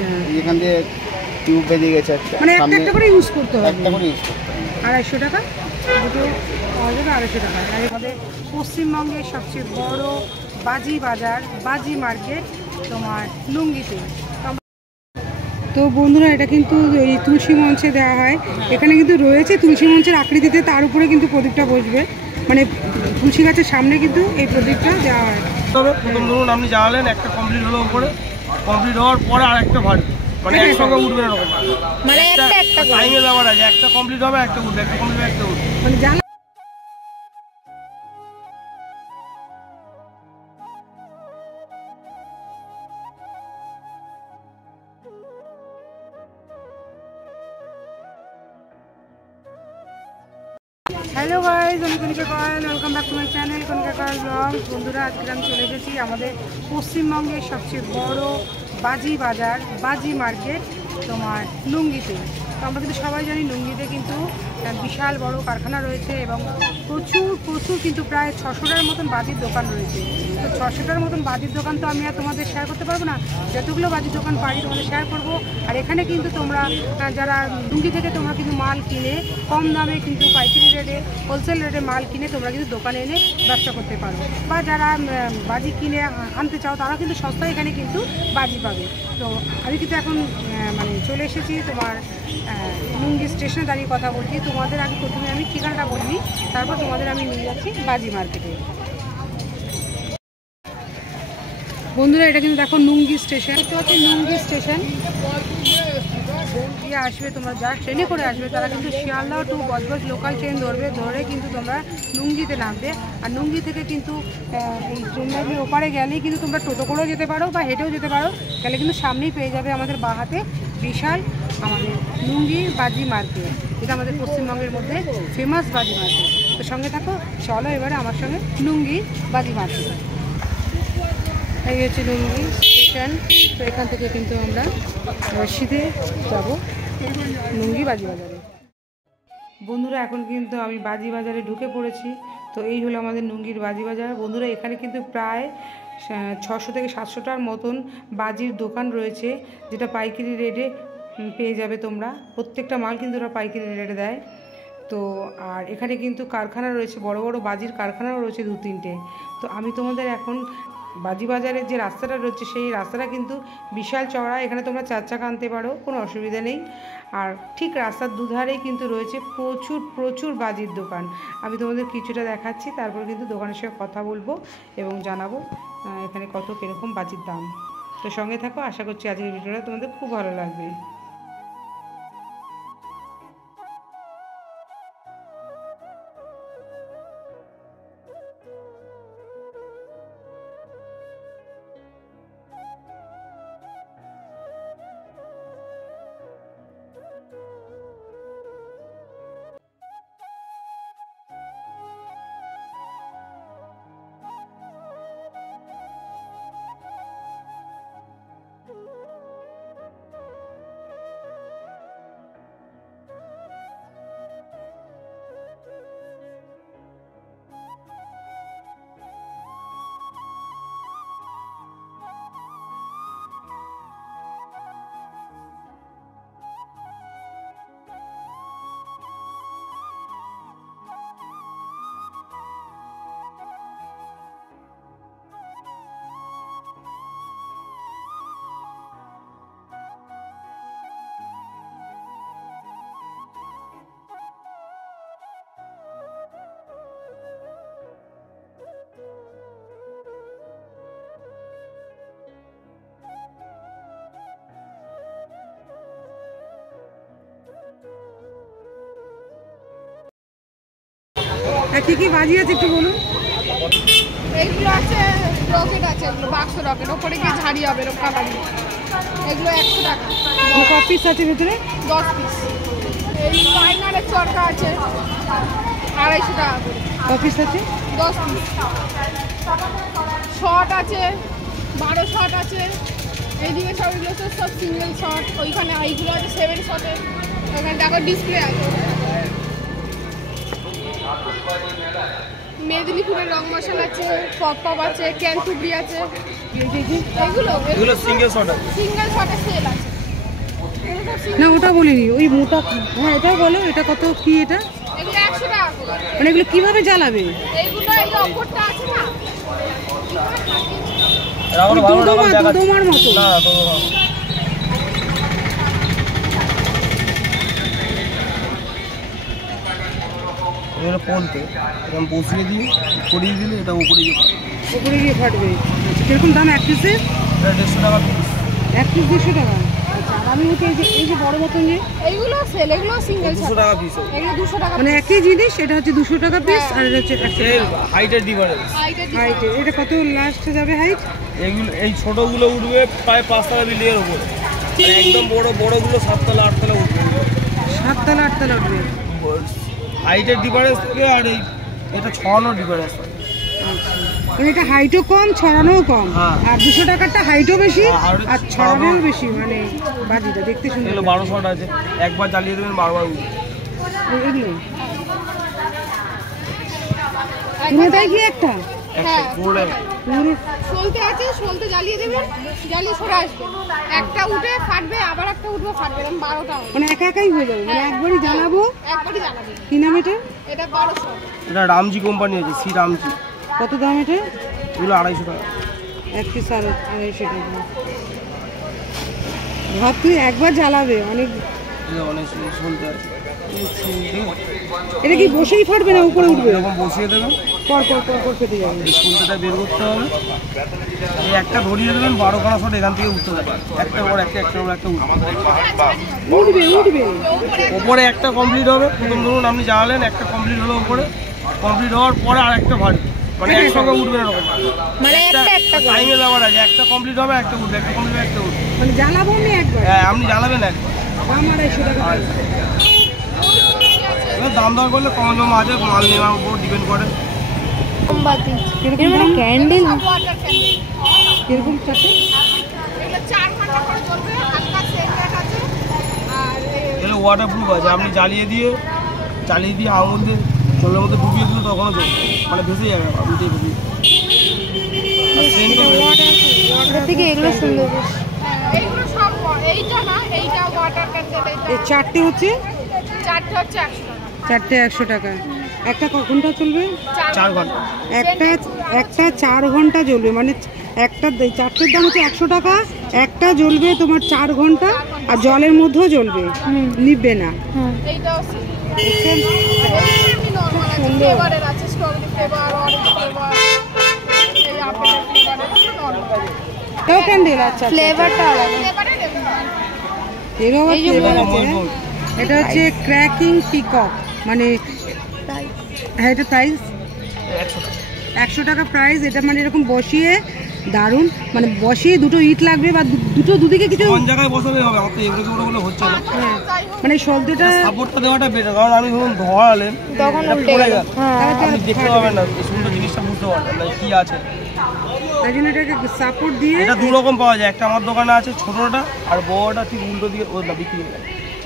আচ্ছা, এখান দিয়ে টিউব বেরিয়ে গেছে একটা, মানে একটা করে ইউজ করতে হবে, একটা করে ইউজ করতে হবে। 250 টাকা দুটো, 250 টাকা। আর আমাদের পশ্চিমবঙ্গের সবচেয়ে বড় বাজি বাজার, বাজি মার্কেট তোমার লুঙ্গিতে। তো বন্ধুরা, এটা কিন্তু এই তুলসী মঞ্চে দেওয়া হয়। এখানে কিন্তু রয়েছে তুলসী মঞ্চের আকৃতিতে, তার উপরে কিন্তু প্রদীপটা বসবে, মানে তুলসী গাছের সামনে কিন্তু এই প্রদীপটা দেওয়া হয়। তবে প্রথম ধরুন আপনি জ্বালালেন, একটা কমপ্লিট হলো উপরে, কমপ্লিট হওয়ার পরে আর একটা ভাড়বে, মানে একসঙ্গে উঠবে এরকম, মানে একটা টাইমে ব্যাপার আছে, একটা কমপ্লিট হবে একটা উঠবে, একটা কমপ্লিট একটা উঠবে, মানে জ্বালা। হ্যালো গাইজ, আমি Konika coil, welcome back to my channel Konika coil blog. বন্ধুরা, আজকে আমি চলে এসেছি আমাদের পশ্চিমবঙ্গের সবচেয়ে বড় বাজি বাজার, বাজি মার্কেট তোমার লুঙ্গিতে। তো আমরা কিন্তু সবাই জানি লুঙ্গিতে কিন্তু বিশাল বড় কারখানা রয়েছে এবং প্রচুর কিন্তু প্রায় 600টার মতন বাজির দোকান রয়েছে। তো 600টার মতন বাজির দোকান তো আমি আর তোমাদের শেয়ার করতে পারবো না, যতগুলো বাজির দোকান পারি তোমাদের শেয়ার করব। আর এখানে কিন্তু তোমরা যারা লুঙ্গি থেকে তোমরা কিন্তু মাল কিনে কম দামে কিন্তু পাইকারি রেটে, হোলসেল রেটে মাল কিনে তোমরা কিন্তু দোকানে এনে ব্যবসা করতে পারো, বা যারা বাজি কিনে আনতে চাও তারা কিন্তু সস্তায় এখানে কিন্তু বাজি পাবে। তো আমি কিন্তু এখন মানে চলে এসেছি তোমার লুঙ্গি স্টেশনে দাঁড়িয়ে কথা বলছি। তোমাদের আগে প্রথমে আমি ঠিকানাটা বলবি, তারপর তোমাদের আমি নিয়ে যাচ্ছি বাজি মার্কেটে। বন্ধুরা, এটা কিন্তু দেখো লুঙ্গি স্টেশন, এটা হচ্ছে লুঙ্গি স্টেশন। দিয়ে আসবে তোমরা, যারা ট্রেনে করে আসবে তারা কিন্তু Sealdah to Budge Budge local train ধরবে, ধরে কিন্তু তোমরা লুঙ্গিতে নামবে। আর লুঙ্গি থেকে কিন্তু এই ট্রেন লাইনের ওপারে গেলেই কিন্তু তোমরা টোটো করেও যেতে পারো বা হেঁটেও যেতে পারো, গেলে কিন্তু সামনেই পেয়ে যাবে আমাদের বাঁ হাতে বিশাল আমাদের লুঙ্গির বাজি মার্কেট, যেটা আমাদের পশ্চিমবঙ্গের মধ্যে ফেমাস বাজি মার্কেট। তো সঙ্গে থাকো, চলো এবারে আমার সঙ্গে লুঙ্গির বাজি মার্কেট। এই হচ্ছে লুঙ্গি স্টেশন। তো এখান থেকে কিন্তু আমরা সিধে যাব লুঙ্গি বাজি বাজারে। বন্ধুরা, এখন কিন্তু আমি বাজি বাজারে ঢুকে পড়েছি। তো এই হলো আমাদের লুঙ্গির বাজি বাজার। বন্ধুরা, এখানে কিন্তু প্রায় 600 থেকে 700টার মতন বাজির দোকান রয়েছে, যেটা পাইকারি রেটে পেয়ে যাবে তোমরা। প্রত্যেকটা মাল কিন্তু ওরা পাইকারি রেটে দেয়। তো আর এখানে কিন্তু কারখানা রয়েছে, বড় বড় বাজির কারখানাও রয়েছে 2-3টে। তো আমি তোমাদের এখন বাজি বাজারের যে রাস্তাটা রয়েছে সেই রাস্তাটা কিন্তু বিশাল চওড়া, এখানে তোমরা 4 চাকা আনতে পারো, কোনো অসুবিধা নেই। আর ঠিক রাস্তার দুধারেই কিন্তু রয়েছে প্রচুর বাজির দোকান। আমি তোমাদের কিছুটা দেখাচ্ছি, তারপর কিন্তু দোকানের সঙ্গে কথা বলবো এবং জানাবো এখানে কত কীরকম বাজির দাম। তো সঙ্গে থাকো, আশা করছি আজকের ভিডিওটা তোমাদের খুব ভালো লাগবে। কি কি বাজি আছে একটু বলুন। এইগুলো আছে, রকেট আছে, এগুলো বাক্স রকেট, ওপরে গিয়ে ঝাড়ি হবে এরকম কালারি। এগুলো 100 টাকা। ক পিস আছে ভেতরে? 10 পিস। এই ফাইনালের চরকা আছে 250 টাকা করে। ক পিস আছে? 10 পিস। শর্ট আছে 12 শর্ট আছে। এইদিকে সবগুলো তো সব সিঙ্গেল শর্ট। ওইখানে এইগুলো আছে 7 শর্টের। ওখানে দেখো ডিসপ্লে আছে। মেদিনীপুরের রং মশলা আছে, পপ আছে, ক্যানটুবরি আছে। এগুলো সিঙ্গেল শট আছে, সিঙ্গেল শটে সেল আছে। না ওটা বলিনি, ওই মোটা। হ্যাঁ এটাও বলো, এটা কত কি এটা? এগুলো 100 টাকা করে। মানে এগুলো কিভাবে জ্বালাবে? এইগুলো এই যে অপরটা আছে না, দোমার মতো। পোলতে এরকম বসিয়ে দিয়ে ছড়িয়ে দিলে এটা উপরে গিয়ে উপরে গিয়ে ফাটবে। আচ্ছা কিরকম দাম এক পিসে? এটা 150 টাকা পিস। এক পিস 150 টাকা। আচ্ছা আর আমি হচ্ছে এই যে বড় মতন যে এইগুলো সেল, এগুলো সিঙ্গেল 200 টাকা পিস। এগুলো 200 টাকা মানে একই জিনিস, এটা হচ্ছে 200 টাকা পিস আর এটা হচ্ছে 100 এর টাকা। হাইটের ডিফারেন্স। হাইট এটা কত লাস্টে যাবে হাইট? এইগুলো এই ছোটগুলো উঠবে প্রায় 5 তলা বিল্ডিং এর উপরে, আর একদম বড়গুলো 7 তলা 8 তলা উঠবে। 7 তলা 8 তলা উঠবে। হাইটের ডিফারেন্স থেকে আর এই এটা ছড়ানোর ডিফারেন্স। মানে এটা হাইটও কম, ছড়ানোও কম। হ্যাঁ। আর 200 টাকারটা হাইটও বেশি আর আর ছড়ানোও বেশি। মানে বাজিটা দেখতে সুন্দর। এগুলো 1200 আছে, একবার জ্বালিয়ে দেবেন বারবার উঠবে। এগুলো পুরোটাই কি একটা? হ্যাঁ পুরো সলতে আছে, সলতে জ্বালিয়ে দেবেন, জ্বালিয়ে সরে আসবে, একটা উঠে ফাটবে, আবার একটা উঠবে ফাটবে, এরকম 12টা হবে। মানে একাই হয়ে যাবে, মানে একবারই জ্বালাবো। একবারই জ্বালাবে। কি নাম এটা? এটা 1200। এটা রামজি কোম্পানি আছে, সি রামজি। কত দাম এটা? এগুলো 250 টাকা। এক পিস 250 টাকা। ভাব তুই একবার জ্বালাবে অনেক। এটা অনেক শুনতে আছে। এটা কি বসেই ফাটবে না উপরে উঠবে? এরকম বসিয়ে দেবেন, পর পর পর পর ফেটে যাবে। এই শুনতেটা বের করতে হবে। এই একটা ধরিয়ে দেবেন, 12খানা শট এখান থেকে উঠতে দেবেন, একটা পর একটা উঠবে। উঠবে উঠবে। ওপরে একটা কমপ্লিট হবে, প্রথম ধরুন আপনি জ্বালালেন, একটা কমপ্লিট হলো ওপরে, কমপ্লিট হওয়ার পরে আর একটা ভারী, মানে একসঙ্গে উঠবে না এরকম। মানে একটা টাইমের ব্যাপার আছে, একটা কমপ্লিট হবে একটা উঠবে, একটা কমপ্লিট হবে একটা উঠবে। মানে জ্বালাবো আমি একবার। হ্যাঁ আপনি জ্বালাবেন একবার। দাম 250 টাকা। এবার দাম দর করলে কম জমা আছে, মাল নেওয়ার উপর ডিপেন্ড করে। মোমবাতি, কিরকম দাম? Candle, water candle. কিরকম চারটে? এগুলো 4 ঘন্টা করে জ্বলবে, হালকা সেন্ট আছে। আর এগুলো ওয়াটার প্রুফ আছে, আপনি জ্বালিয়ে দিয়ে আঙুল দিয়ে জলের মধ্যে ডুবিয়ে দিলে তখনও চলবে, মানে ভেসে যাবে, আপনি দিয়ে ভেসে ওটা থেকে এগুলো সুন্দর। এইগুলো সব এইটা না, এইটা ওয়াটার ক্যান্ডেল, এই চারটে হচ্ছে? চারটে হচ্ছে 100 টাকা। চারটে 100 টাকা। একটা কখনটা চলবে? 4 ঘন্টা। একটা 4 ঘন্টা জ্বলবে, মানে একটা চারটের দাম হচ্ছে 100 টাকা। একটা জ্বলবে তোমার 4 ঘন্টা, আর জলের মধ্যেও জ্বলবে, নিববে না। এইটাও এমনি নরমাল আছে, ফ্লেভারের আছে, স্ট্রবেরি ফ্লেভার, অরেঞ্জ ফ্লেভার, এই আপেল ফ্লেভার, এগুলো নরমাল। এটাও ক্যান্ডেল? আচ্ছা ফ্লেভারটা আলাদা। এরও ফ্লেভার আছে। এটা হচ্ছে ক্র্যাকিং পিকক, মানে হ্যাঁ এটা প্রাইস 100 টাকা প্রাইস। এটা মানে এরকম বসিয়ে দারুণ, মানে বসিয়ে দুটো ইট লাগবে বা দুদিকে কিছু কোন জায়গায় বসালে হবে, আমার তো এগুলো বলে হচ্ছে না। হ্যাঁ, মানে সলতেটা সাপোর্টটা দেওয়াটা বেটার, কারণ আমি ধরুন ধরালেন তখন পড়ে গেল, আপনি দেখতে পাবেন না, এই সুন্দর জিনিসটা বুঝতে পারবেন না কি আছে। তাই জন্য এটাকে সাপোর্ট দিয়ে। এটা 2 রকম পাওয়া যায়, একটা আমার দোকানে আছে ছোটটা, আর বড়টা ঠিক উল্টো দিকে ওর না বিক্রি হয়,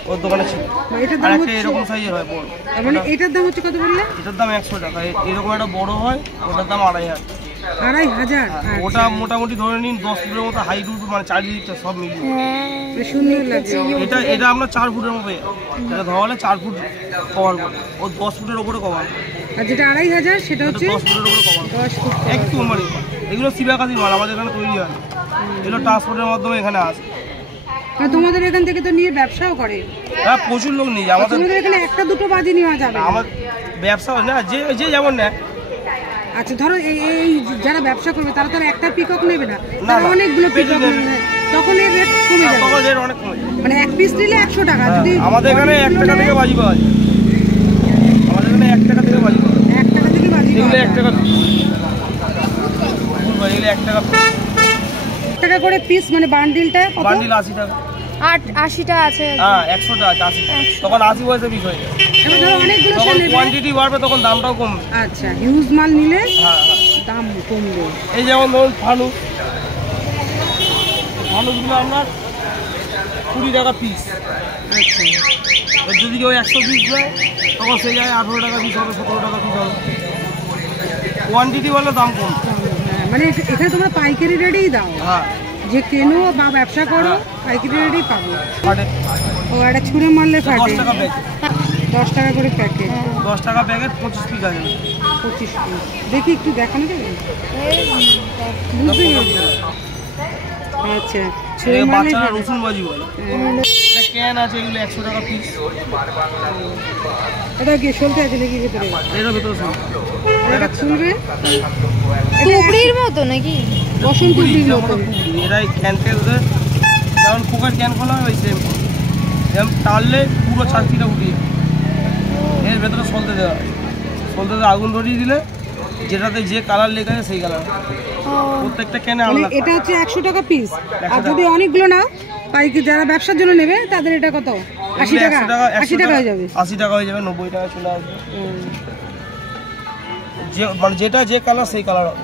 ওর দোকানে ছিল। এটার আর দাম একটা হচ্ছে, এরকম সাইজের হয় বড়, মানে এটার দাম হচ্ছে কত বললে? এটার দাম 100 টাকা। এরকম একটা বড় হয়, ওটার দাম 2500। 2500? ওটা মোটামুটি ধরে নিন 10 ফুটের মতো হাইট উঠবে, মানে 4 লিটার সব মিলিয়ে। সুন্দর লাগছে। এটা আমরা 4 ফুটের মতো, এটা ধরালে 4 ফুট কভার করে, ও 10 ফুটের ওপরে কভার। আর যেটা 2500 সেটা হচ্ছে 10 ফুটের ওপরে কভার, 10 ফুট। একটু কোম্পানি। এগুলো শিবাকাশির মাল, আমাদের এখানে তৈরি হয়, এগুলো ট্রান্সপোর্টের মাধ্যমে এখানে আসে। আর তোমাদের এখান থেকে তো নিয়ে ব্যবসাও করে? হ্যাঁ প্রচুর লোক নিয়ে যায় আমাদের। তোমাদের এখানে একটা দুটো বাজি নেওয়া যাবে? আমার ব্যবসা হয় না, যে যেমন নেয়। আচ্ছা ধরো এই যারা ব্যবসা করবে তারা তো একটা পিকক নেবে না, না, তারা না, অনেকগুলো পিকক নেবে। নেবে, তখন এর রেট কমে যাবে। তখন রেট অনেক কমে যায়। মানে এক পিস নিলে 100 টাকা। যদি আমাদের এখানে 1 টাকা থেকে বাজি পাওয়া যায়, আমাদের এখানে 1 টাকা থেকে বাজি পাওয়া যায়। 1 টাকা থেকে বাজি এগুলো পাওয়া 1 যায়। টাকা, এগুলো 1 টাকা 1 টাকা করে পিস, মানে বান্ডিলটা কত? বান্ডিল 80 টাকা। 80টা আছে। হ্যাঁ 100 টাকা আছে, 80 তখন 80 পয়সা পিস হয়ে যায়। এবার ধরো অনেকগুলো সে যখন নেবে। কোয়ান্টিটি বাড়বে তখন দামটাও কমবে। আচ্ছা হিউজ মাল নিলে হ্যাঁ দাম কমবে। এই যেমন ধরুন ফানুসগুলো আপনার 20 টাকা পিস। আচ্ছা যদি কেউ 100 পিস দেয় তখন সেই জায়গায় 18 টাকা পিস হবে, 17 টাকা পিস হবে। কোয়ান্টিটি বলে দাম কম। হ্যাঁ, মানে এখানে তোমরা পাইকারি রেটেই দাও, হ্যাঁ যে কেনো বা ব্যবসা করো পাইকারি রেটেই পাবে। ফাটে ও একটা ছুঁড়ে মারলে 10 ফাটে। টাকা প্যাকেট, 10 টাকা করে প্যাকেট, 10 টাকা প্যাকেট 25 পিস আছে। 25 পিস। দেখি একটু দেখানো যাবে? বুঝতে গেছি। আচ্ছা, ছুঁড়ে এই মারলে বাচ্চারা ফাটে। রসুন বাজি বলে। এটা ক্যান আছে, এগুলো 100 টাকা পিস। এটা কি সলতে আছে নাকি ভেতরে? এর ভেতরে সব এটা খুলবে টুকরির মতো নাকি? বসন্ত কুড়ি, টুকরির এটা মতো। আমাদের কুড়ি। এরা এই ক্যানটা ওদের যেমন কুকার ক্যান খোলা হয় ওই সেম, এরকম টানলে পুরো চাকরিটা উঠিয়ে এর ভেতরে সলতে দেওয়া হয়। সলতে দিয়ে আগুন ধরিয়ে দিলে যেটাতে যে কালার লেখা আছে সেই কালার, প্রত্যেকটা ক্যানে মানে আলাদা। এটা হচ্ছে 100 টাকা পিস। 100 আর যদি অনেকগুলো নাও পাইকারি যারা ব্যবসার জন্য নেবে তাদের এটা কত? 80 টাকা। 80 টাকা হয়ে যাবে। 80 টাকা হয়ে যাবে, 90 টাকা চলে আসবে। যে মানে যেটা যে কালার সেই কালার হবে।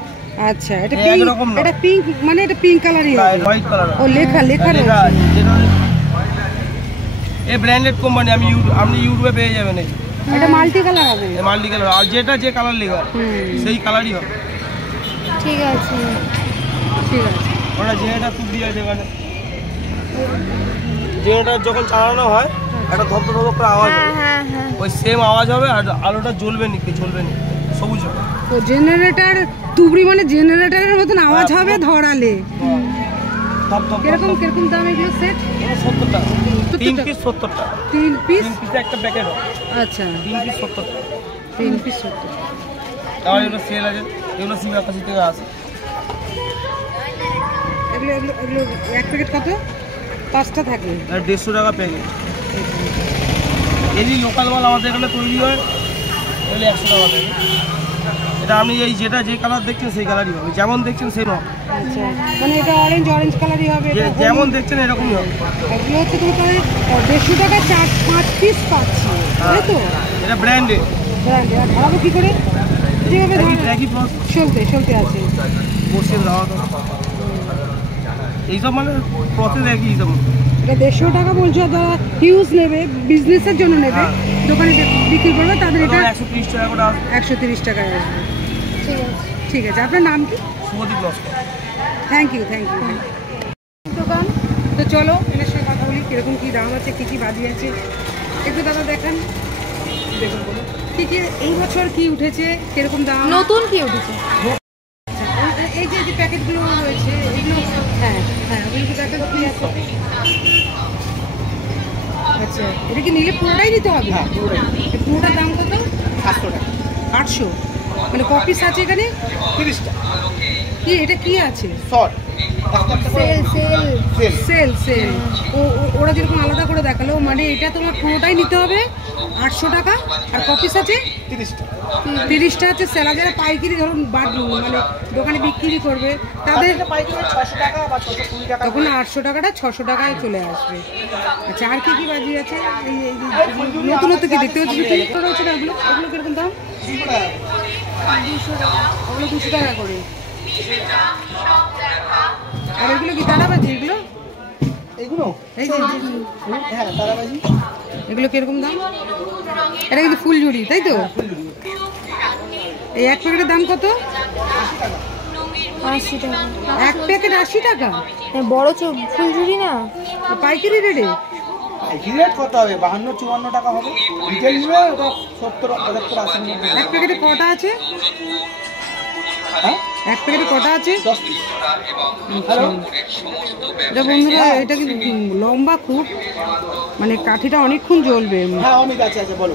আচ্ছা, এটা এই পিঙ্ক, একরকম না। এটা পিঙ্ক, মানে এটা পিঙ্ক কালারই হবে। হোয়াইট কালার ও লেখা লেখা রয়েছে। আছে যেটা এই ব্র্যান্ডেড কোম্পানি, আপনি ইউটিউবে পেয়ে যাবেন। এটা মাল্টি কালার হবে। এই মাল্টি কালার, আর যেটা যে কালার লেখা সেই কালারই হবে। ঠিক আছে, ঠিক আছে। ওটা যেটা খুব দিয়ে আছে এখানে, যেটা যখন চালানো হয় একটা ধপ ধপ করে আওয়াজ হ্যাঁ হবে, হ্যাঁ হ্যাঁ। ওই সেম আওয়াজ হবে। আর আলোটা জ্বলবে নি, সবুজ হবে। তো জেনারেটর তুবড়ি মানে জেনারেটরের মতন আওয়াজ হবে ধরালে। ধপ ধপ কিরকম কিরকম দাম এগুলো সেট? 70 টাকা, 3 টাকা। পিস 70 টাকা, 3 পিস। 3 পিসে একটা প্যাকেট হয়। আচ্ছা, 3 পিস 70 টাকা। 3 পিস 70। তাহলে এগুলো সেল আছে, এগুলো সিম 81 থেকে আসে। এগুলো এগুলো এগুলো এক প্যাকেট কত? 5টা থাকে। আর 150 টাকা প্যাকেট। এই যে লোকাল মাল আমাদের এখানে তৈরি হয়, এগুলো 100 টাকা প্যাকেট। এটা আপনি এই যেটা যে কালার দেখছেন সেই কালারই হবে, যেমন দেখছেন সেই হবে। আচ্ছা, মানে এটা অরেঞ্জ কালারই হবে। এটা যেমন দেখছেন এরকমই হবে। এগুলো হচ্ছে তোমার তাহলে 150 টাকা 4-5 পিস পাচ্ছি, তাই তো? এটা ব্র্যান্ডেড। ব্র্যান্ডে। আর ধরাবো কি করে? যেভাবে একই প্রসেস, চলতে আছে। বসে দেওয়া তো এইসব মানে প্রসেস একই হিসাব। এটা 150 টাকা বলছো, যারা হিউজ নেবে, বিজনেসের জন্য নেবে, দোকানে বিক্রি করবে, তাদের এটা 130 টাকা করে আসবে। 130 টাকায় আসবে। ঠিক আছে। ঠিক আছে, আপনার নাম কি? শুভদীপ নস্কর। Thank you. দোকান তো চলো এদের সঙ্গে কথা বলি, কিরকম কি দাম আছে, কি কি বাজি আছে একটু দাদা দেখান। দেখুন বলুন কি কি এই বছর কি উঠেছে, কিরকম দাম। নতুন কি উঠেছে? এই যে যে প্যাকেটগুলো রয়েছে এগুলো, হ্যাঁ হ্যাঁ ওগুলো কি প্যাকেট কি আছে? আচ্ছা, এটা কি নিলে পুরোটাই নিতে হবে? হ্যাঁ, পুরোটাই। এই পুরোটার দাম কত? 800 টাকা। 800। মানে কপিস আছে এখানে? 30 টাকা। কি এটা কি আছে? শর্ট। Sell sell. সেল। ওরা যেরকম আলাদা করে দেখালো, মানে এটা তোমার পুরোটাই নিতে হবে 800 টাকা। আর কপিস আছে 30 টাকা। 30টা আছে। সেলা যারা পাইকারি ধরুন মানে দোকানে বিক্রি করবে তাদের পাইকারি 600 টাকা বা 620 টাকা। তখন 800 টাকাটা 600 টাকায় চলে আসবে। আচ্ছা, আর কি কি বাজি আছে? এই নতুনত্ব কি দেখতে পাচ্ছি কি রয়েছে না? ওগুলো কিরকম দাম? 200 টাকা। 200 টাকা। ওগুলো 200 টাকা করে। আর এগুলো কি তারাবাজি? এগুলো এগুলো এই যে হ্যাঁ তারাবাজি। এগুলো কিরকম দাম? এটা কিন্তু ফুলঝুরি, তাই তো? এই এক প্যাকেটের দাম কত? 80 টাকা। এক প্যাকেট 80 টাকা? বড় ফুলঝুরি না? পাইকারি রেটে? পাইকারি রেট কত হবে? 52-54 টাকা হবে। রিটেল নিলে ওটা 70-75-80 টাকা। এক প্যাকেটে কটা আছে? হ্যাঁ, এক প্যাকেটে কটা আছে? 10 পিস। হ্যালো, এটা বন্ধুরা, এটা কিন্তু লম্বা খুব, মানে কাঠিটা অনেকক্ষণ জ্বলবে। হ্যাঁ অমিত আছে বলো।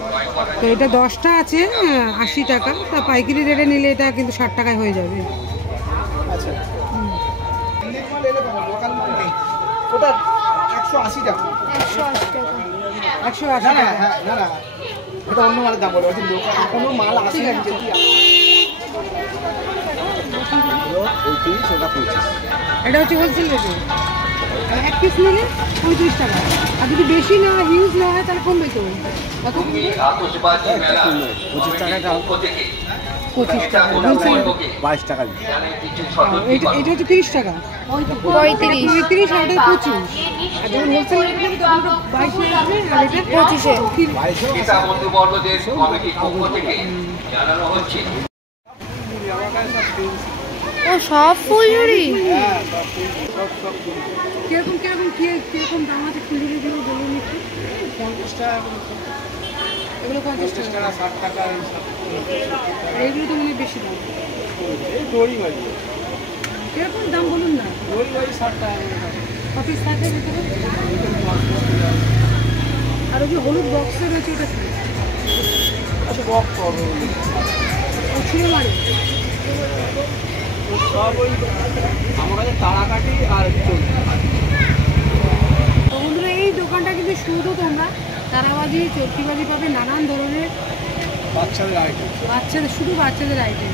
তো এটা 10টা আছে 80 টাকা। তা পাইকারি রেটে নিলে এটা কিন্তু 60 টাকায় হয়ে যাবে। আচ্ছা, ইন্ডিয়ান মাল এলে পাবো, লোকাল মাল নেই। ওটা 180 টাকা। 180 টাকা। 180 না টাকা। হ্যাঁ না এটা অন্য মালের দাম বলো। লোকাল কোনো মাল আসে না যেটি এটা হচ্ছে হোলসেল রেটে। এক পিস নিলে 35 টাকা। আর যদি বেশি নেওয়া হিউজ নেওয়া হয় তাহলে কমবে তো। কত? 25 টাকা। 25 টাকা হোলসেল। 22 টাকা। এটা হচ্ছে 30 টাকা। 35 আর এটা 25। আর যখন হোলসেল রেট নেবে তখন ওটা 22 এ আসবে, আর এটা 25 এ। 30। ও সব ফুলঝুরি। হ্যাঁ কিরকম কিরকম কিরকম দাম আছে ফুলঝুরিগুলো বলুন একটু। 50 টাকা এগুলো 50 টাকা। 60 টাকা আর এগুলো তো মানে বেশি দাম। এই দড়ি বাড়ি কিরকম দাম বলুন না। দড়ি বাড়ি 60 টাকা অফিস থাকে ভিতরে। আর ওই যে হলুদ বক্সে রয়েছে ওটা কি? আচ্ছা বক করবে ও ছুঁড়ে মারে। সব ওই আমার কাছে তারা কাটি আর চলছে। তো বন্ধুরা এই দোকানটা কিন্তু শুধু তোমরা তারাবাজি চটকিবাজি পাবে, নানান ধরনের বাচ্চাদের আইটেম বাচ্চাদের, শুধু বাচ্চাদের আইটেম।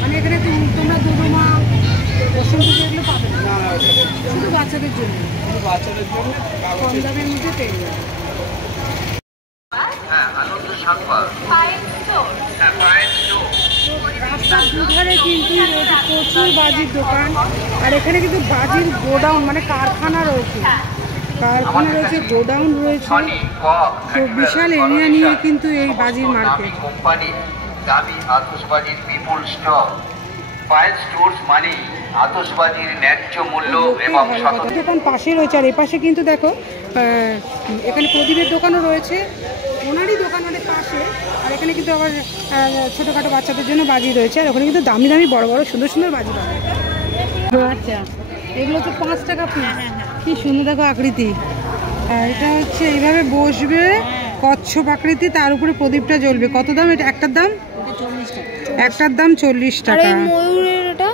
মানে এখানে তোমরা দুধমা বসন্ত এগুলো পাবে না, না না শুধু বাচ্চাদের জন্য শুধু বাচ্চাদের জন্য কম দামের মধ্যে পেয়ে যাবে। রাস্তার দুধারে কিন্তু রয়েছে প্রচুর বাজির দোকান। আর এখানে কিন্তু বাজির গোডাউন মানে কারখানা রয়েছে, গোডাউন রয়েছে। তো বিশাল এরিয়া নিয়ে কিন্তু এই বাজির মার্কেট। কোম্পানি দামি আতশবাজির বিপুল স্টক। ফায়ার স্টোরস মানে আতশবাজির ন্যায্য মূল্য এবং দোকান পাশে রয়েছে। আর এপাশে কিন্তু দেখো এখানে প্রদীপের দোকানও রয়েছে, ওনারই দোকান মানে পাশে। আর এখানে কিন্তু আবার ছোটোখাটো বাচ্চাদের জন্য বাজি রয়েছে। আর ওখানে কিন্তু দামি দামি বড় বড় সুন্দর সুন্দর বাজি পাবে। আচ্ছা এগুলো তো 5 টাকা পিস। কি সুন্দর দেখো আকৃতি। আর এটা হচ্ছে এইভাবে বসবে কচ্ছপ আকৃতি, তার উপরে প্রদীপটা জ্বলবে। কত দাম এটা? একটার দাম 40 টাকা। একটার দাম 40 আর টাকা। এই ময়ূরের এটা,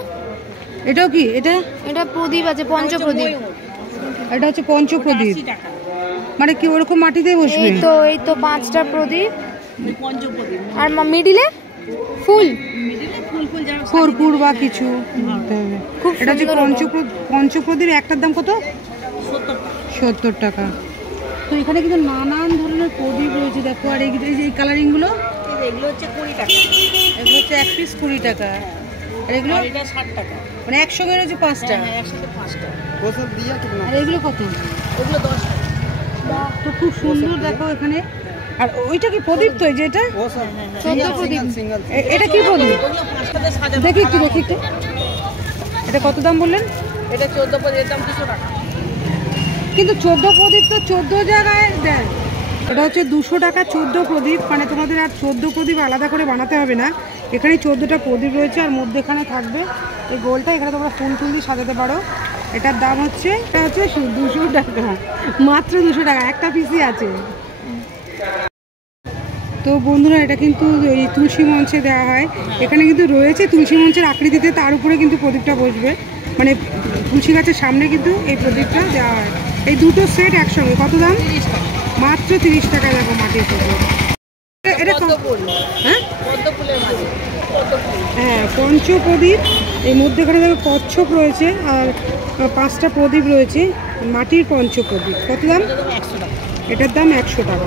এটাও কি? এটা প্রদীপ আছে, পঞ্চপ্রদীপ। এটা হচ্ছে পঞ্চপ্রদীপ, মানে কি ওরকম মাটিতে বসবে? এই তো 5টা প্রদীপ আর মিডিলে ফুল কর্পূর বা কিছু দিতে হবে। এটা হচ্ছে পঞ্চপ্রদীপ। একটার দাম কত? 70 টাকা। তো এখানে কিন্তু নানান ধরনের প্রদীপ রয়েছে দেখো। আর এই যে কালারিংগুলো এগুলো হচ্ছে 20 টাকা, এগুলো হচ্ছে এক পিস 20 টাকা। আর এগুলো এটা 60 টাকা। মানে একসঙ্গে রয়েছে 5টা। হ্যাঁ একসাথে 5টা। ওসব দিয়ে আর এগুলো কত? ওগুলো 10 টাকা। তো খুব সুন্দর দেখো এখানে। আর ওইটা কি প্রদীপ? তো এই যে এটা ওসব 14 প্রদীপ। সিঙ্গেল এটা কি প্রদীপ? ওগুলো 5টাতে সাজানো। দেখি একটু এটা কত দাম বললেন? এটা 14 প্রদীপের দাম 200 টাকা। কিন্তু 14 প্রদীপ তো 14 জায়গায় দেন। এটা হচ্ছে 200 টাকা 14 প্রদীপ। মানে তোমাদের আর 14 প্রদীপ আলাদা করে বানাতে হবে না। এখানে 14টা প্রদীপ রয়েছে। আর মধ্যেখানে থাকবে এই গোলটা, এখানে তোমরা ফুল টুল দিয়ে সাজাতে পারো। এটার দাম হচ্ছে 200 টাকা, মাত্র 200 টাকা। একটা পিসই আছে। তো বন্ধুরা এটা কিন্তু এই তুলসী মঞ্চে দেওয়া হয়। এখানে কিন্তু রয়েছে তুলসী মঞ্চের আকৃতিতে, তার উপরে কিন্তু প্রদীপটা বসবে। মানে তুলসী গাছের সামনে কিন্তু এই প্রদীপটা দেওয়া হয়। এই দুটো সেট একসঙ্গে কত দাম? মাত্র 30 টাকা। দেখো মাটির প্রদীপ। এটা হ্যাঁ হ্যাঁ পঞ্চপ্রদীপ। এই মধ্যেখানে দেখো কচ্ছপ রয়েছে আর 5টা প্রদীপ রয়েছে। মাটির পঞ্চপ্রদীপ। কত দাম? এটার দাম 100 টাকা।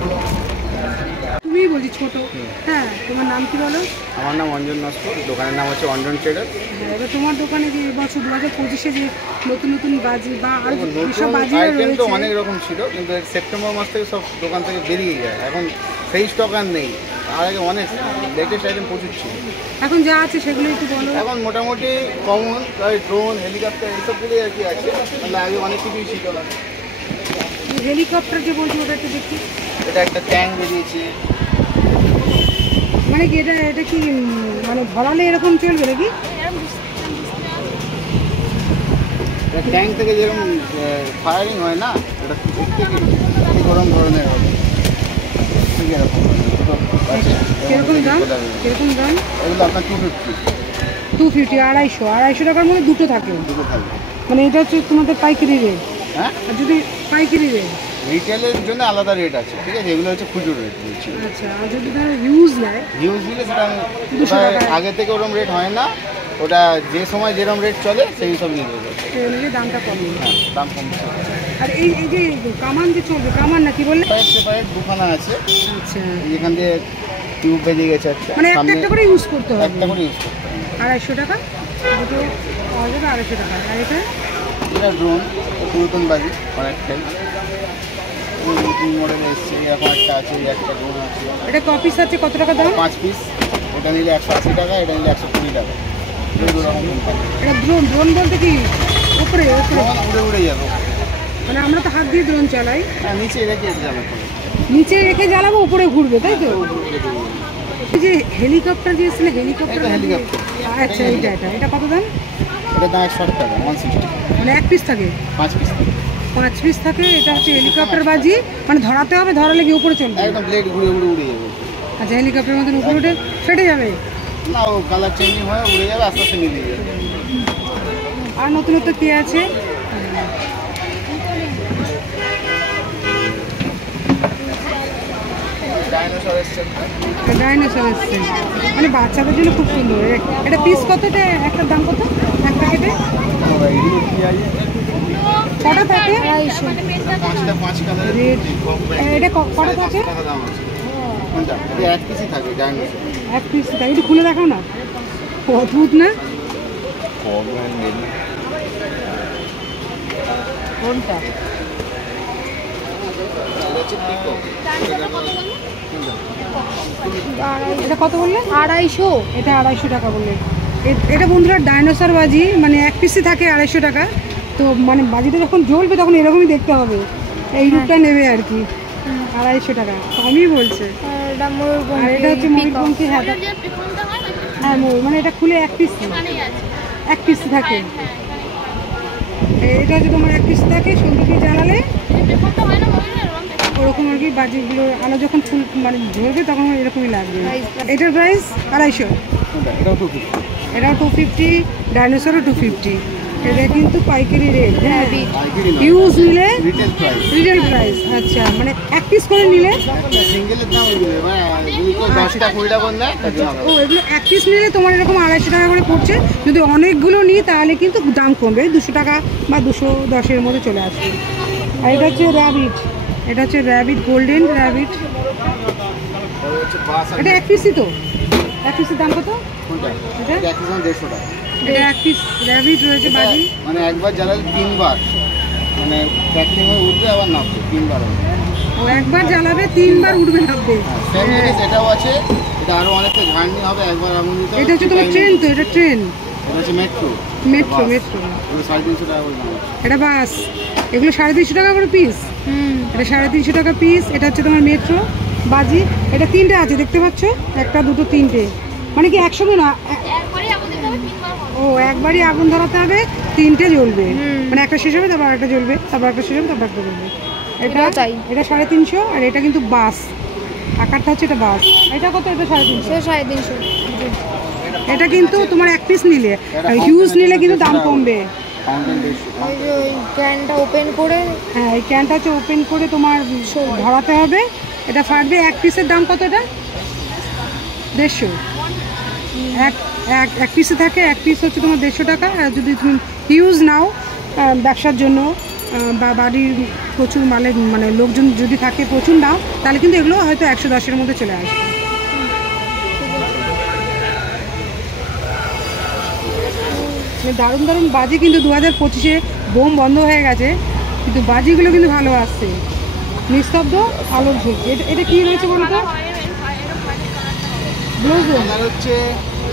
তুমি বলছি ছোট। হ্যাঁ তোমার নাম কি বলো? আমার নাম অঞ্জন নস্কর, দোকানের নাম হচ্ছে অঞ্জন ট্রেডার। হ্যাঁ, এবার তোমার দোকানে যে বছর 2025-এ যে নতুন নতুন বাজি বা আর নতুন যেসব বাজি আইটেম তো রয়েছে, অনেক রকম ছিল, কিন্তু সেপ্টেম্বর মাস থেকে সব দোকান থেকে বেরিয়ে যায়। এখন সেই স্টক আর নেই। আর আগে অনেক লেটেস্ট আইটেম প্রচুর ছিল। এখন যা আছে সেগুলো একটু বলো। এখন মোটামুটি কমন ড্রোন, হেলিকপ্টার এইসবগুলোই আর কি আছে। তাহলে আগে অনেক কিছুই ছিল না। হেলিকপ্টার যে বলছি ওটা একটু দেখি। এটা একটা ট্যাঙ্ক বেরিয়েছে। মানে কি এটা কি মানে ধরালে এরকম চলবে নাকি? ট্যাঙ্ক থেকে যেরকম ফায়ারিং হয় না, এটা গরম ধরনের হবে। ঠিক এরকম কিরকম দাম? কিরকম দাম? এগুলো আপনার 250 250 টাকার মধ্যে দুটো থাকে। দুটো থাকবে। মানে এটা হচ্ছে তোমাদের পাইকারি রেট। হ্যাঁ, আর যদি পাইকারি রেট রিটেলের জন্য আলাদা রেট আছে, ঠিক আছে? এগুলো হচ্ছে খুচরো রেট বলছি। আচ্ছা, আর যদি ধরো হিউজ নেয়, হিউজ দিলে সেটা 200 টাকা। আগে থেকে ওরকম রেট হয় না, ওটা যে সময় যেরকম রেট চলে সেই সব নিয়ে দেবে। নিলে দামটা কম। হ্যাঁ, দাম কম। আর এই যে কামান যে চলবে, কামান না কি বললে? সেপারেট দুখানা আছে। আচ্ছা, যেখান দিয়ে টিউব বেরিয়ে গেছে একটা। মানে একটা করে ইউজ করতে হবে। একটা করে ইউজ করতে হবে। 250 টাকা দুটো পাওয়া যাবে। 250 টাকা। আর এটা ড্রোন পুরাতন বাজি অনেকটাই নতুন মডেল এসছে। এরকম একটা আছে, একটা ড্রোন আছে। এটা কপিস আছে কত টাকা দাম? 5 পিস। এটা নিলে 180 টাকা, এটা নিলে 120 টাকা। এটা ড্রোন ড্রোন বলতে কি উপরে উপরে উড়ে উড়ে যাবে। মানে আমরা তো হাত দিয়ে ড্রোন চালাই, হ্যাঁ নিচে রেখে যাবে। নিচে রেখে জ্বালাবো উপরে ঘুরবে তাই তো? এই যে হেলিকপ্টার যে এসেছিল হেলিকপ্টার, এটা হেলিকপ্টার। আচ্ছা এটা এটা এটা কত দাম? এটা দাম 160 টাকা, 160। মানে এক পিস থাকে, 5 পিস থাকে। 5 পিস থাকে। এটা হচ্ছে হেলিকপ্টার বাজি, মানে ধরাতে হবে, ধরালে কি উপরে চলবে? একদম ব্লেড ঘুরে ঘুরে উড়ে যাবে। আচ্ছা হেলিকপ্টারের মতন উপরে উঠে ফেটে যাবে? না, ও কালার চেঞ্জিং হয়ে উড়ে যাবে, আস্তে আস্তে মিলিয়ে যাবে। আর নতুনত্ব কি আছে? ডাইনোসর এসছে। ডাইনোসর এসছে, মানে বাচ্চাদের জন্য খুব সুন্দর। এটা পিস কত? এটা একটা দাম কত এক প্যাকেটে? এগুলো কি আছে? কটা থাকে? 5 কালারের রেড। এটা কটা থাকে? টাকা দাম আছে। কোনটা? এটা এক পিসই থাকে ডাইনোসর। এক পিস থাকে। একটু খুলে দেখাও না, অদ্ভুত না? কোনটা? এটা কত বললে? 250। এটা 250 টাকা বললে। এটা বন্ধুরা ডাইনোসর বাজি, মানে এক পিসই থাকে 250 টাকা। তো মানে বাজিটা যখন জ্বলবে তখন এরকমই দেখতে হবে, এই রূপটা নেবে আর কি। 250 টাকা কমই বলছে। এটা ময়ূরপঙ্খী। আর এটা হচ্ছে ময়ূরপঙ্খী। হ্যাঁ হ্যাঁ ময়ূর, মানে এটা খুলে এক পিস থাকে। এটা হচ্ছে তোমার এক পিস থাকে, সুন্দর করে জ্বালালে ওরকম আর কি বাজিগুলো আলো যখন ফুল মানে ঝরবে তখন এরকমই লাগবে। এটার প্রাইস 250। এটাও 250। এটাও 250, ডাইনোসরও 250। এটা কিন্তু পাইকারি রেট। হ্যাঁ পাইকারি না, ইউজ নিলে রিটেল প্রাইস। Retail price. আচ্ছা মানে এক পিস করে নিলে একটা সিঙ্গেলের দাম এগুলো, মানে যদি কেউ 10টা 20টা করে নেয় তার জন্য ও এগুলো এক পিস নিলে তোমার এরকম 250 টাকা করে পড়ছে। যদি অনেকগুলো নিই তাহলে কিন্তু দাম কমবে, 200 টাকা বা 210-এর মধ্যে চলে আসবে। আর এটা হচ্ছে র্যাবিট। এটা হচ্ছে র্যাবিট, গোল্ডেন র্যাবিট। হচ্ছে বাস। এটা এক পিসই তো? এক পিসের দাম কত? কোনটা? এটা? এটা 150 টাকা। এটা এক পিস র্যাবিট রয়েছে বাজি। মানে একবার জ্বালালে 3 বার, মানে প্যাকিং হয়ে উঠবে আবার নামবে 3 বার হবে। ও একবার জ্বালাবে 3 বার উঠবে নামবে। সেম জিনিস এটাও আছে। এটা আরো অনেকটা ঝাড়নি হবে, একবার আগুন দিতে হবে। এটা হচ্ছে তোমার ট্রেন তো? এটা ট্রেন, এটা হচ্ছে মেট্রো। Metro metro. এটা 350 টাকা করে দাম আছে। এটা বাস। এগুলো 350 টাকা করে পিস। এটা 350 টাকা পিস। এটা হচ্ছে তোমার মেট্রো বাজি। এটা 3টে আছে দেখতে পাচ্ছ, 1 2 3টে, মানে কি একসঙ্গে না? ও একবারই আগুন ধরাতে হবে, 3টে জ্বলবে, মানে একটা শেষ হবে তারপর একটা জ্বলবে, তারপর একটা শেষ হবে তারপর একটা জ্বলবে। এটা তাই। এটা 350। আর এটা কিন্তু বাস আকারটা হচ্ছে, এটা বাস। এটা কত? এটা 350। 350। এটা কিন্তু তোমার এক পিস নিলে, হিউজ নিলে কিন্তু দাম কমবে। ফাউন্টেন 150। ওই যে ওই ক্যানটা ওপেন করে, হ্যাঁ এই ক্যানটা হচ্ছে ওপেন করে তোমার ধরাতে হবে, এটা ফাটবে। এক পিসের দাম কত? এটা 150। এক পিসে থাকে, এক পিস হচ্ছে তোমার 150 টাকা। আর যদি তুমি হিউজ নাও ব্যবসার জন্য বা বাড়ির প্রচুর মানে লোকজন যদি থাকে প্রচুর নাও, তাহলে কিন্তু এগুলো হয়তো 110-এর মধ্যে চলে আসবে। দারুণ দারুণ বাজি কিন্তু 2025-এ বোম বন্ধ হয়ে গেছে, কিন্তু বাজিগুলো কিন্তু ভালো আসছে। নিস্তব্ধ আলোর ঝুঁকি। এটা কি রয়েছে বলো তো? ব্লুজো। কালার হচ্ছে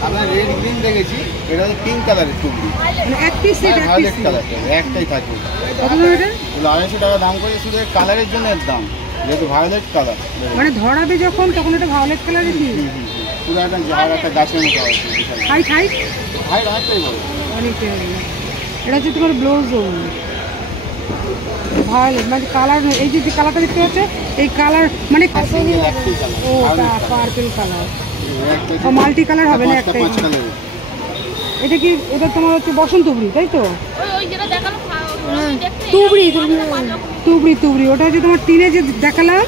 আমরা রেড গ্রিন দেখেছি, এটা হচ্ছে পিঙ্ক কালারের টুকরি। মানে এক পিস সেট, এক পিস ভায়োলেট কালার একটাই থাকে। কত দাম এটা? 250 টাকা দাম করে, শুধু কালারের জন্য এর দাম, যেহেতু ভায়োলেট কালার। মানে ধরাবে যখন তখন এটা ভায়োলেট কালারের কি? পুরো একটা ঝাড়, একটা গাছের মতো হয়। হাইট হাইট হাইট অনেকটাই বড়। অনেকটাই হবে। এটা হচ্ছে তোমার ব্লুজো ভায়োলেট, মানে কালার। এই যে কালারটা দেখতে পাচ্ছ, এই কালার মানে সিঙ্গেল একটাই কালার। ও পার্পল কালার, ও মাল্টি কালার হবে না একটাই। 5 কালার। এটা কি? এটা তোমার হচ্ছে বসন্তবরি তাই তো? তুবড়ি তুবড়ি তুবড়ি। ওটা হচ্ছে তোমার টিনে যে দেখালাম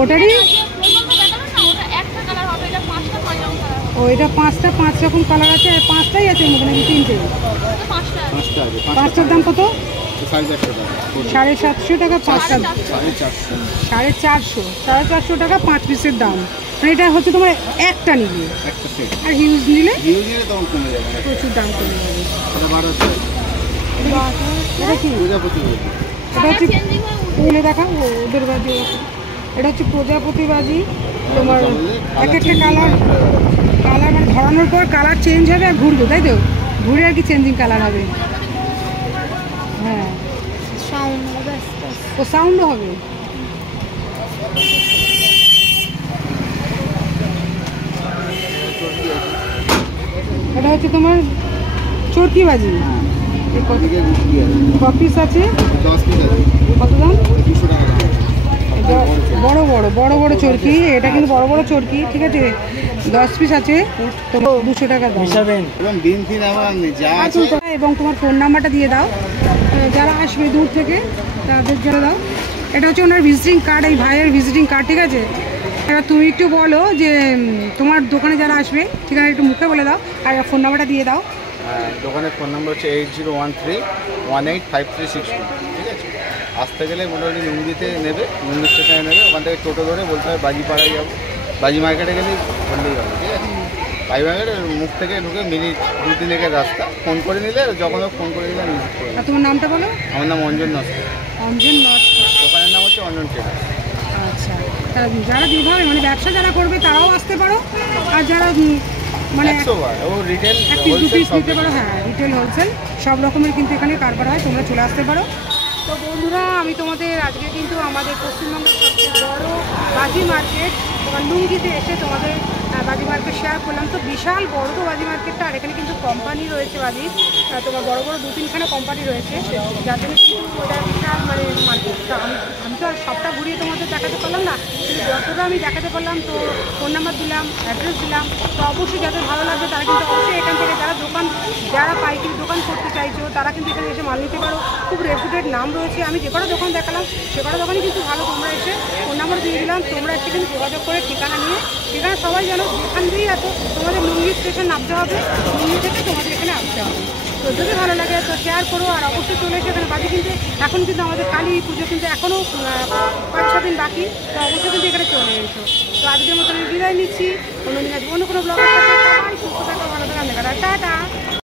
ওটারই। ও এটা 5 রকম কালার আছে, আর 5টাই আছে ওর মধ্যে নাকি 3টে? 5টা আছে। 5টার দাম কত? 450 টাকা। 750 টাকা 5টা। 450। 450 টাকা 5 পিসের দাম। মানে এটা হচ্ছে তোমার একটা নিলে, একটা সেট। আর হিউজ নিলে হিউজ নিলে তখন কমে যাবে। প্রচুর দাম কমে যাবে। এটা 1200। এটা কি? প্রজাপতি বলতে। এটা হচ্ছে তুলে দেখা ওদের বাজি। এটা হচ্ছে প্রজাপতি বাজি। তোমার এক একটা কালার মানে ধরানোর পর কালার চেঞ্জ হবে আর ঘুরবে, তাই তো? ঘুরে আর কি চেঞ্জিং কালার হবে। হ্যাঁ, সাউন্ড ও সাউন্ডও হবে। এটা হচ্ছে তোমার চরকি বাজি। ক পিস আছে? 10 পিস আছে। কত দাম? 200 টাকা দাম। বড় বড় চরকি, এটা কিন্তু বড় বড় চরকি, ঠিক আছে? 10 পিস আছে, তোমার 200 টাকা দাম। এবং বিন ফিন আমার নেই, যা আছে। এবং তোমার ফোন নাম্বারটা দিয়ে দাও, যারা আসবে দূর থেকে তাদের জন্য দাও। এটা হচ্ছে ওনার ভিজিটিং কার্ড, এই ভাইয়ের ভিজিটিং কার্ড, ঠিক আছে? এবার তুমি একটু বলো যে তোমার দোকানে যারা আসবে ঠিকানা একটু মুখে বলে দাও আর ফোন নাম্বারটা দিয়ে দাও। দোকানের ফোন নাম্বার হচ্ছে 8013185362, ঠিক আছে? আসতে গেলে মোটামুটি নুঙ্গিতে নেবে, নুঙ্গি স্টেশনে নেবে, ওখান থেকে টোটো ধরে বলতে হবে বাজিপাড়ায় যাবো, বাজি মার্কেটে গেলেই বললেই হবে, ঠিক আছে? বাজি মার্কেটের মুখ থেকে ঢুকে মিনিট 2-3 রাস্তা, ফোন করে নিলে যখন ফোন করে নিলে আমি রিসিভ করে আর তোমার নামটা বলো। আমার নাম অঞ্জন নস্কর। অঞ্জন নস্কর। দোকানের নাম হচ্ছে অঞ্জন ট্রেডার্স। আচ্ছা, তারা যারা যেভাবে মানে ব্যবসা যারা করবে তারাও আসতে পারো, আর যারা মানে 100 বার ও রিটেল এক পিস 2 পিস নিতে পারো, হ্যাঁ রিটেল হোলসেল সব রকমের কিন্তু এখানে কারবার হয়, তোমরা চলে আসতে পারো। তো বন্ধুরা, আমি তোমাদের আজকে কিন্তু আমাদের পশ্চিমবঙ্গের সবচেয়ে বড় বাজি মার্কেট তোমার লুঙ্গিতে এসে তোমাদের বাজি মার্কেট শেয়ার করলাম। তো বিশাল বড় তো বাজি মার্কেটটা, আর এখানে কিন্তু কোম্পানি রয়েছে বাজি, তোমার বড় বড় 2-3খানা কোম্পানি রয়েছে, যার জন্য কিন্তু ওটা বিশাল মানে মার্কেটটা। আমি তো আর সবটা ঘুরিয়ে তোমাদের দেখাতে পারলাম না, কিন্তু যতটা আমি দেখাতে পারলাম। তো ফোন নাম্বার দিলাম, অ্যাড্রেস দিলাম, তো অবশ্যই যাদের ভালো লাগবে তারা কিন্তু অবশ্যই এখান থেকে যারা পাইকারি দোকান করতে চাইছো তারা কিন্তু এখানে এসে মাল নিতে পারো। খুব রেপুটেড নাম রয়েছে, আমি যে কটা দোকান দেখালাম সে কটা দোকানই কিন্তু ভালো। তোমরা এসে ফোন নাম্বার দিয়ে দিলাম, তোমরা এসে কিন্তু যোগাযোগ করে ঠিকানা নিয়ে, ঠিকানা সবাই জানো যেখান দিয়েই আসো তোমাদের লুঙ্গি স্টেশন নামতে হবে, লুঙ্গি থেকে তোমাদের এখানে আসতে হবে। তো যদি ভালো লাগে তো শেয়ার করো, আর অবশ্যই চলে এসে এখানে বাজি কিনতে। এখন কিন্তু আমাদের কালী পুজো কিন্তু এখনও 5-6 দিন বাকি, তো অবশ্যই কিন্তু এখানে চলে এসো। তো আজকের মতো আমি বিদায় নিচ্ছি, অন্য দিন অন্য কোনো ব্লগের সাথে।